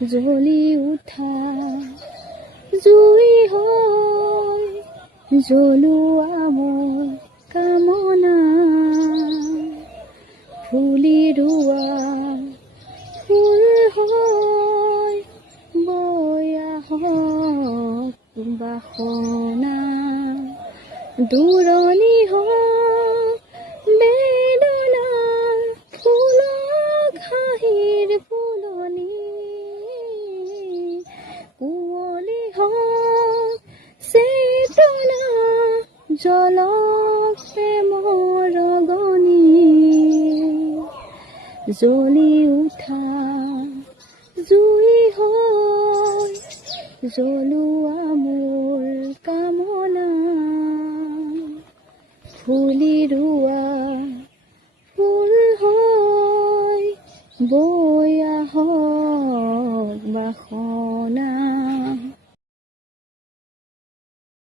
জ্বলি উঠা জুই হয় জ্বলোৱা মোৰ কামনা ফুলি ৰোৱা ফুল হয় বৈ আহক বাসনা দূৰণি হওক বেদনা ফুলক হাঁহিৰ ফুলনি কুঁৱলী হওক চেতনা জলক প্ৰেমৰ গণি জ্বলি উঠা জুই হয় জ্বলোৱা মোৰ কামনা ফুলি ৰোৱা ফুল হয় বৈ আহক বাসনা